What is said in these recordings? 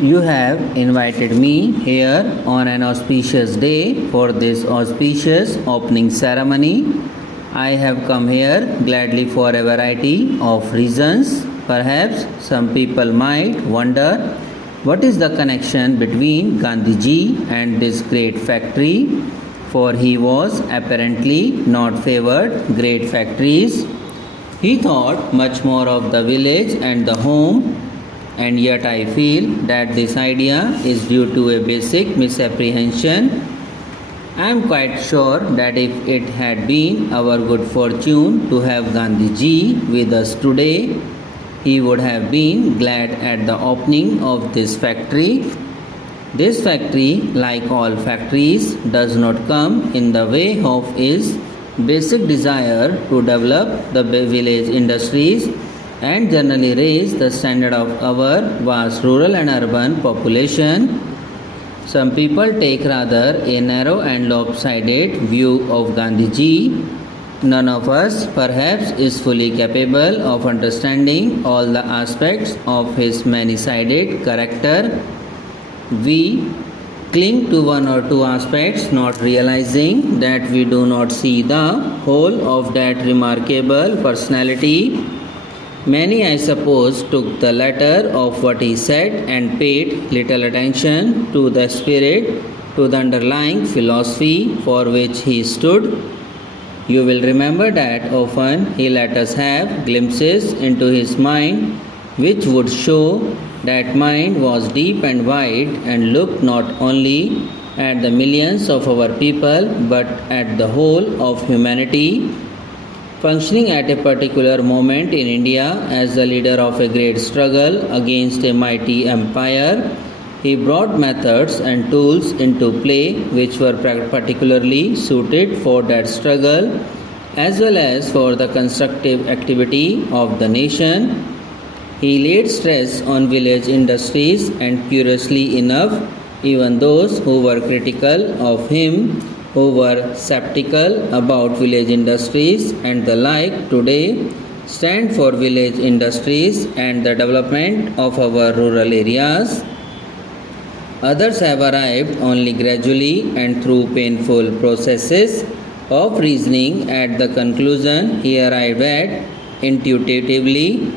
You have invited me here on an auspicious day for this auspicious opening ceremony. I have come here gladly for a variety of reasons. Perhaps some people might wonder what is the connection between Gandhiji and this great factory, for he was apparently not favored great factories. He thought much more of the village and the home, and yet I feel that this idea is due to a basic misapprehension. I am quite sure that if it had been our good fortune to have Gandhiji with us today, he would have been glad at the opening of this factory. This factory, like all factories, does not come in the way of his basic desire to develop the village industries and generally raise the standard of our vast rural and urban population. Some people take rather a narrow and lopsided view of Gandhiji. None of us, perhaps, is fully capable of understanding all the aspects of his many-sided character. We cling to one or two aspects, not realizing that we do not see the whole of that remarkable personality. Many, I suppose, took the latter of what he said and paid little attention to the spirit, to the underlying philosophy for which he stood. You will remember that often he let us have glimpses into his mind which would show that mind was deep and wide and looked not only at the millions of our people but at the whole of humanity. Functioning at a particular moment in India as the leader of a great struggle against a mighty empire, he brought methods and tools into play which were particularly suited for that struggle as well as for the constructive activity of the nation. He laid stress on village industries, and curiously enough, even those who were critical of him, who were skeptical about village industries and the like, today stand for village industries and the development of our rural areas. Others have arrived only gradually and through painful processes of reasoning at the conclusion he arrived at intuitively,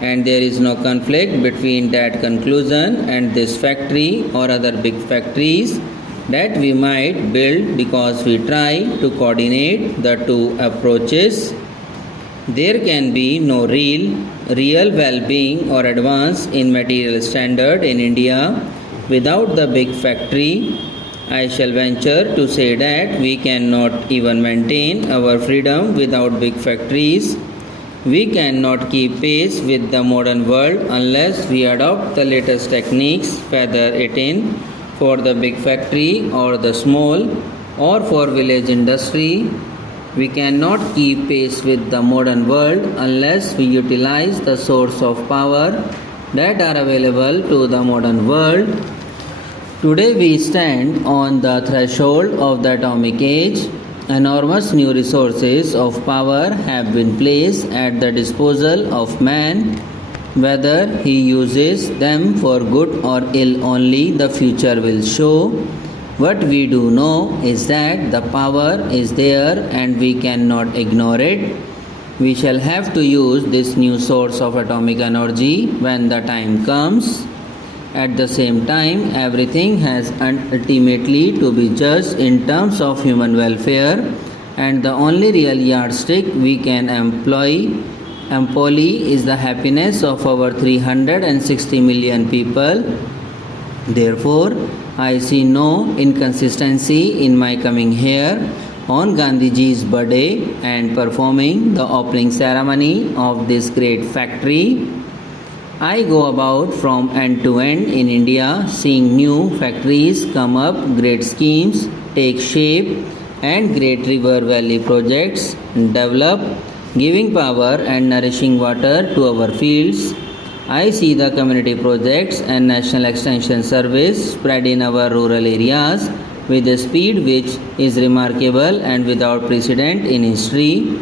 and there is no conflict between that conclusion and this factory or other big factories that we might build because we try to coordinate the two approaches. There can be no real well-being or advance in material standard in India without the big factory. I shall venture to say that we cannot even maintain our freedom without big factories. We cannot keep pace with the modern world unless we adopt the latest techniques, whether it in for the big factory or the small or for village industry. We cannot keep pace with the modern world unless we utilize the source of power that are available to the modern world. Today we stand on the threshold of the atomic age. Enormous new resources of power have been placed at the disposal of man. Whether he uses them for good or ill only the future will show. What we do know is that the power is there and we cannot ignore it. We shall have to use this new source of atomic energy when the time comes. At the same time, everything has ultimately to be judged in terms of human welfare, and the only real yardstick we can employ is the happiness of our 360 million people. Therefore, I see no inconsistency in my coming here on Gandhiji's birthday and performing the opening ceremony of this great factory. I go about from end to end in India, seeing new factories come up, great schemes take shape, and great river valley projects develop, giving power and nourishing water to our fields. I see the community projects and National Extension Service spread in our rural areas with a speed which is remarkable and without precedent in history.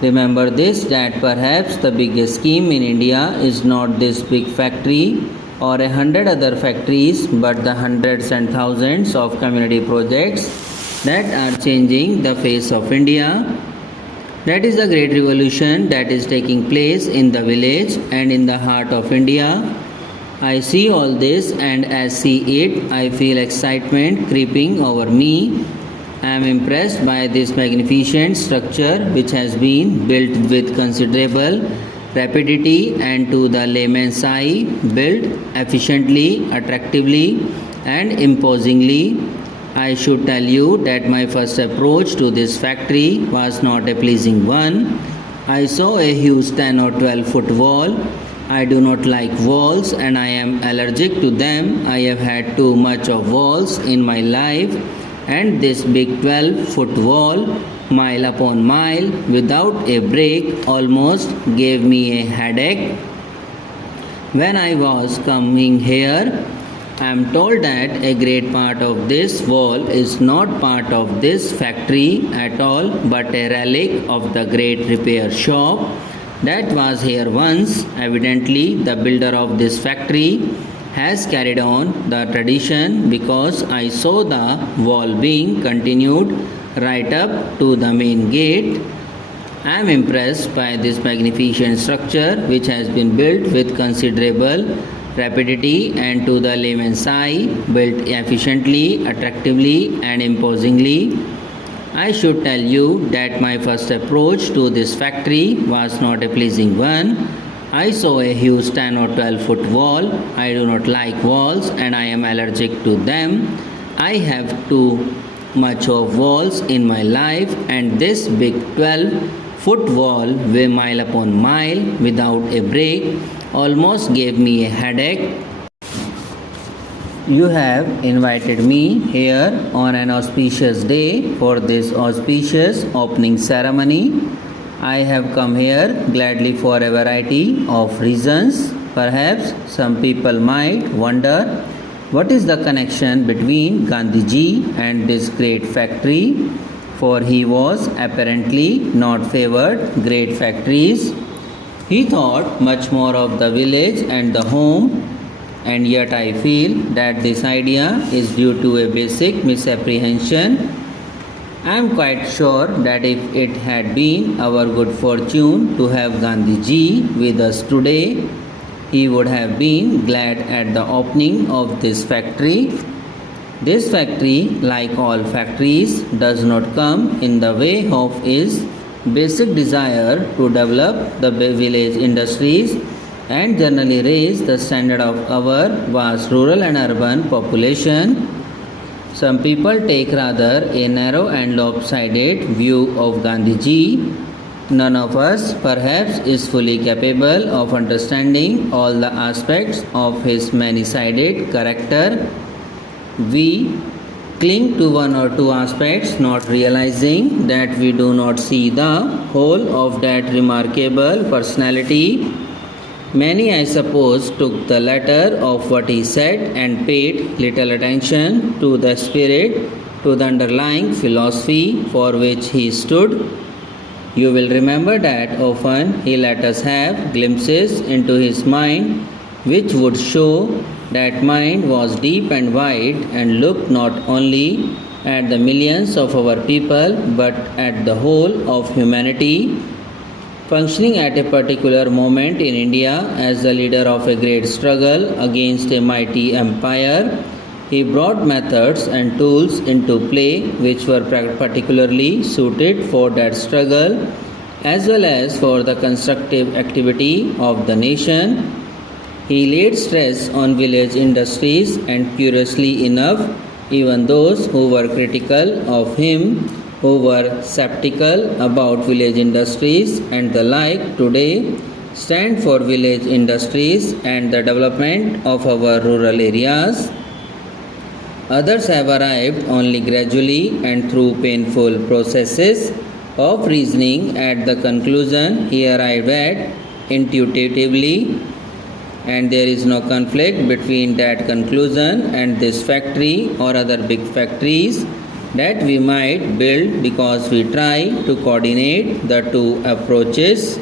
Remember this, that perhaps the biggest scheme in India is not this big factory, or 100 other factories, but the hundreds and thousands of community projects that are changing the face of India. That is the great revolution that is taking place in the village and in the heart of India. I see all this, and as see it, I feel excitement creeping over me. I am impressed by this magnificent structure which has been built with considerable rapidity and to the layman's eye, built efficiently, attractively, and imposingly. I should tell you that my first approach to this factory was not a pleasing one. I saw a huge 10 or 12-foot wall. I do not like walls and I am allergic to them. I have had too much of walls in my life, and this big 12-foot wall, mile upon mile, without a break, almost gave me a headache. When I was coming here, I am told that a great part of this wall is not part of this factory at all, but a relic of the great repair shop that was here once. Evidently, the builder of this factory has carried on the tradition, because I saw the wall being continued right up to the main gate. I am impressed by this magnificent structure which has been built with considerable rapidity and to the layman's eye, built efficiently, attractively, and imposingly. I should tell you that my first approach to this factory was not a pleasing one. I saw a huge 10 or 12-foot wall. I do not like walls and I am allergic to them. I have too much of walls in my life, and this big 12-foot wall, mile upon mile, without a break, almost gave me a headache. You have invited me here on an auspicious day for this auspicious opening ceremony. I have come here gladly for a variety of reasons. Perhaps some people might wonder, what is the connection between Gandhiji and this great factory? For he was apparently not favored great factories. He thought much more of the village and the home, and yet I feel that this idea is due to a basic misapprehension. I am quite sure that if it had been our good fortune to have Gandhiji with us today, he would have been glad at the opening of this factory. This factory, like all factories, does not come in the way of his basic desire to develop the village industries and generally raise the standard of our vast rural and urban population. Some people take rather a narrow and lopsided view of Gandhiji. None of us, perhaps, is fully capable of understanding all the aspects of his many-sided character. We cling to one or two aspects, not realizing that we do not see the whole of that remarkable personality. Many, I suppose, took the letter of what he said and paid little attention to the spirit, to the underlying philosophy for which he stood. You will remember that often he let us have glimpses into his mind which would show that mind was deep and wide and looked not only at the millions of our people but at the whole of humanity. Functioning at a particular moment in India as the leader of a great struggle against a mighty empire, he brought methods and tools into play which were particularly suited for that struggle as well as for the constructive activity of the nation. He laid stress on village industries, and curiously enough, even those who were critical of him, who were skeptical about village industries and the like, today stand for village industries and the development of our rural areas. Others have arrived only gradually and through painful processes of reasoning at the conclusion he arrived at intuitively, and there is no conflict between that conclusion and this factory or other big factories that we might build, because we try to coordinate the two approaches.